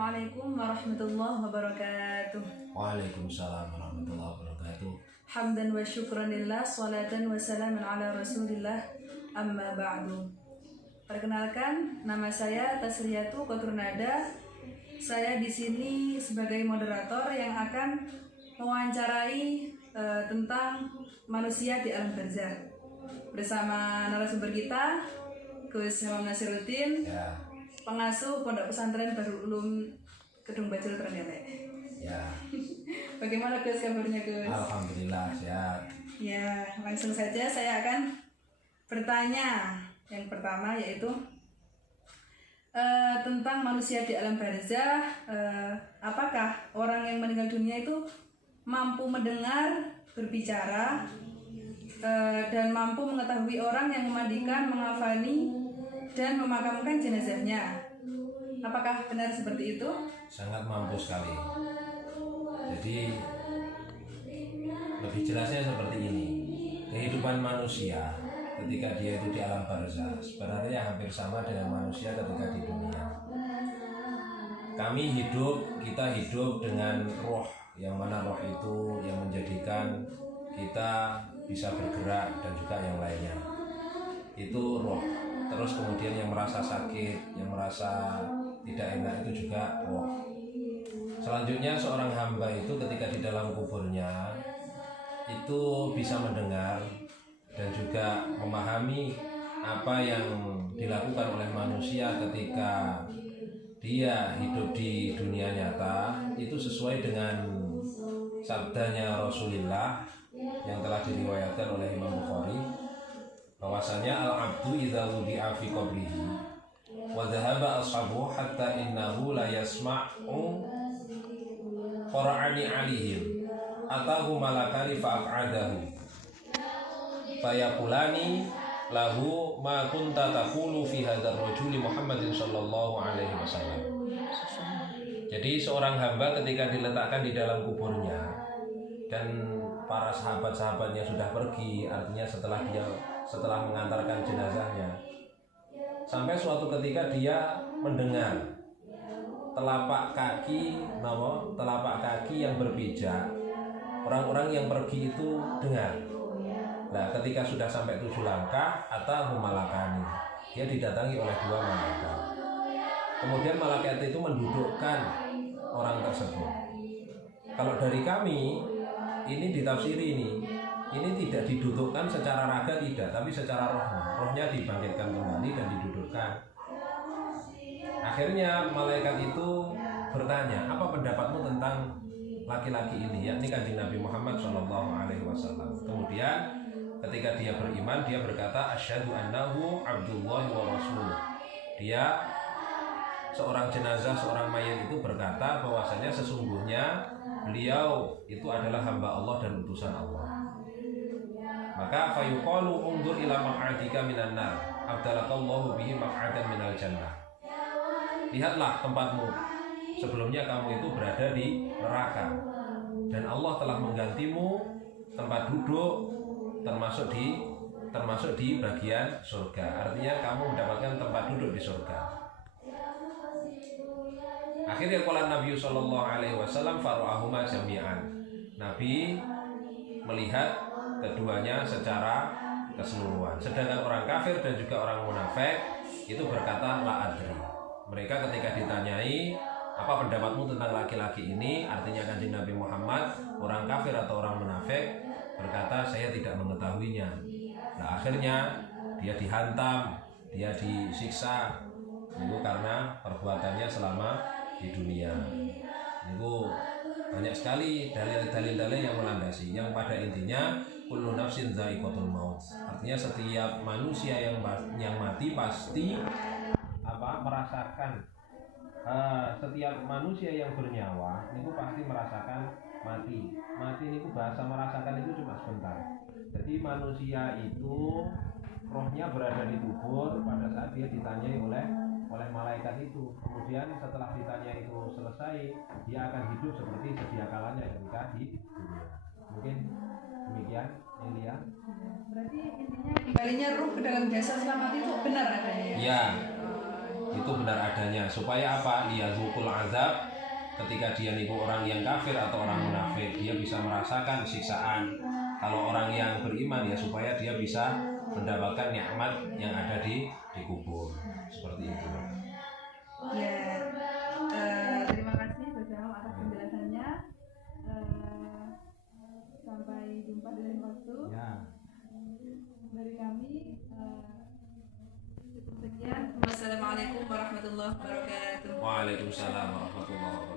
Assalamualaikum warahmatullahi wabarakatuh. Waalaikumsalam warahmatullahi wabarakatuh. Hamdan wa syukran lillah, salatan wa salaman ala rasulillah, amma ba'du. Perkenalkan, nama saya Tasriyatu Kotrunada. Saya di sini sebagai moderator yang akan mewawancarai tentang manusia di alam barzah bersama narasumber kita, Gus Hamam Nasiruddin, pengasuh Pondok Pesantren Darul Ulum Kedung Bajul Trenggalek. Ya. Bagaimana Gus kabarnya Gus? Alhamdulillah sehat. Ya, langsung saja saya akan bertanya. Yang pertama yaitu tentang manusia di alam barzah. Apakah orang yang meninggal dunia itu mampu mendengar, berbicara, dan mampu mengetahui orang yang memandikan, mengafani, dan memakamkan jenazahnya? Apakah benar seperti itu? Sangat mampu sekali. Jadi lebih jelasnya seperti ini. Kehidupan manusia ketika dia itu di alam barzah sebenarnya hampir sama dengan manusia ketika di dunia. Kita hidup dengan roh, yang mana roh itu yang menjadikan kita bisa bergerak dan juga yang lainnya. Itu roh. Terus kemudian yang merasa sakit, yang merasa tidak enak itu juga roh. Selanjutnya seorang hamba itu ketika di dalam kuburnya itu bisa mendengar dan juga memahami apa yang dilakukan oleh manusia ketika dia hidup di dunia nyata, itu sesuai dengan sabdanya Rasulullah yang telah diriwayatkan oleh Imam Bukhari, bahwasanya al-abdu idza wudi'a fi qabrihi wa dhahaba ashabuhu hatta innahu la yasma'u qara'ani 'alaihim atahu malakani fa'aq'adahu fayaqulani lahu ma kunta taqulu fi hadzal rajuli Muhammadin sallallahu alaihi wasallam. Jadi seorang hamba ketika diletakkan di dalam kuburnya dan para sahabat-sahabatnya sudah pergi, artinya setelah mengantarkan jenazahnya, sampai suatu ketika dia mendengar telapak kaki yang berpijak. Orang-orang yang pergi itu dengar. Nah, ketika sudah sampai 7 langkah, atau malakani, dia didatangi oleh 2 malaikat. Kemudian malaikat itu mendudukkan orang tersebut. Kalau dari kami, ini ditafsiri ini tidak didudukkan secara raga, tidak, tapi secara rohnya dibangkitkan kembali dan didudukkan. Akhirnya malaikat itu bertanya, apa pendapatmu tentang laki-laki ini, yakni Kanjeng Nabi Muhammad SAW. Kemudian ketika dia beriman, dia berkata asyhadu annahu abdullah wa rasuluh. Dia seorang jenazah, seorang mayat itu berkata bahwasanya sesungguhnya beliau itu adalah hamba Allah dan utusan Allah. Maka fayuqalu undur ila maq'adika minan nar abdalakallahu bihi maq'adan minal jannah. Lihatlah tempatmu, sebelumnya kamu itu berada di neraka dan Allah telah menggantimu tempat duduk termasuk di bagian surga. Artinya kamu mendapatkan tempat duduk di surga. Akhirnya qala Nabi sallallahu alaihi wasallam faru'ahuma jami'an. Nabi melihat keduanya secara keseluruhan. Sedangkan orang kafir dan juga orang munafik itu berkata la adri. Mereka ketika ditanyai apa pendapatmu tentang laki-laki ini, artinya Kanjeng Nabi Muhammad, orang kafir atau orang munafik berkata saya tidak mengetahuinya. Nah, akhirnya dia dihantam, dia disiksa itu karena perbuatannya selama di dunia. Itu banyak sekali dalil-dalil yang melandasi, yang pada intinya kullu nafsin dha'iqatul maut. Artinya setiap manusia yang mati pasti merasakan, setiap manusia yang bernyawa itu pasti merasakan mati. Mati itu bahasa merasakan itu cuma sebentar. Jadi manusia itu rohnya berada di kubur pada saat dia ditanyai oleh malaikat itu. Kemudian setelah ditanya itu selesai, dia akan hidup seperti sedia kalanya ketika di dunia. Mungkin demikian, Elia. Berarti intinya kembalinya ruh ke dalam jasad selamat itu benar adanya ya? Ya. itu benar adanya. Supaya apa? Liyadzukul azab, ketika dia nipu orang yang kafir atau orang munafik, dia bisa merasakan siksaan. Kalau orang yang beriman ya supaya dia bisa mendapatkan nikmat yang ada di kubur. Seperti itu. Ya, terima kasih Ustaz Imam atas penjelasannya. Sampai jumpa di lain waktu. Ya. Dari kami cukup sekian. Wassalamualaikum warahmatullahi wabarakatuh. Waalaikumsalam warahmatullahi wabarakatuh.